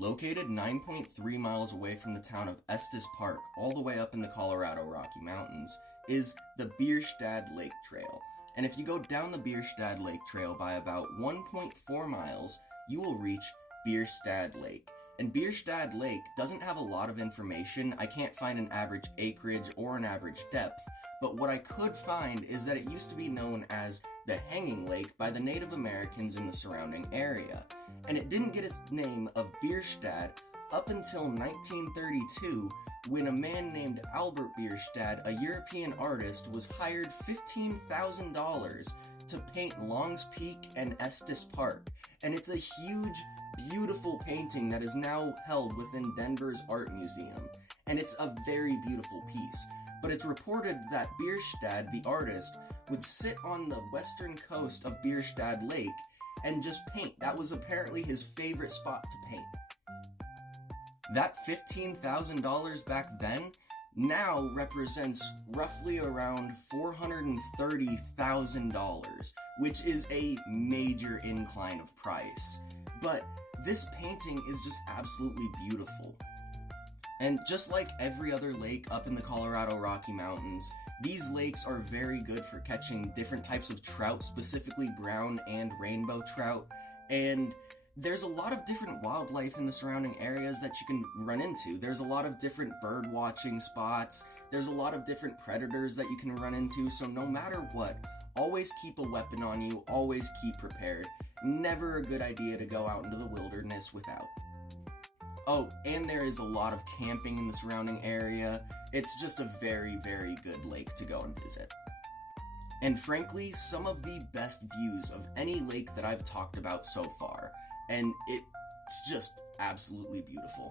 Located 9.3 miles away from the town of Estes Park, all the way up in the Colorado Rocky Mountains, is the Bierstadt Lake Trail. And if you go down the Bierstadt Lake Trail by about 1.4 miles, you will reach Bierstadt Lake. And Bierstadt Lake doesn't have a lot of information. I can't find an average acreage or an average depth, but what I could find is that it used to be known as the Hanging Lake by the Native Americans in the surrounding area. And it didn't get its name of Bierstadt up until 1932, when a man named Albert Bierstadt, a European artist, was hired $15,000 to paint Long's Peak and Estes Park. And it's a huge, beautiful painting that is now held within Denver's Art Museum. And it's a very beautiful piece. But it's reported that Bierstadt, the artist, would sit on the western coast of Bierstadt Lake and just paint. That was apparently his favorite spot to paint. That $15,000 back then now represents roughly around $430,000, which is a major incline of price. But this painting is just absolutely beautiful. And just like every other lake up in the Colorado Rocky Mountains, these lakes are very good for catching different types of trout, specifically brown and rainbow trout, and there's a lot of different wildlife in the surrounding areas that you can run into. There's a lot of different bird watching spots, there's a lot of different predators that you can run into, so no matter what, always keep a weapon on you, always keep prepared. Never a good idea to go out into the wilderness without. Oh, and there is a lot of camping in the surrounding area. It's just a very, very good lake to go and visit. And frankly, some of the best views of any lake that I've talked about so far. And it's just absolutely beautiful.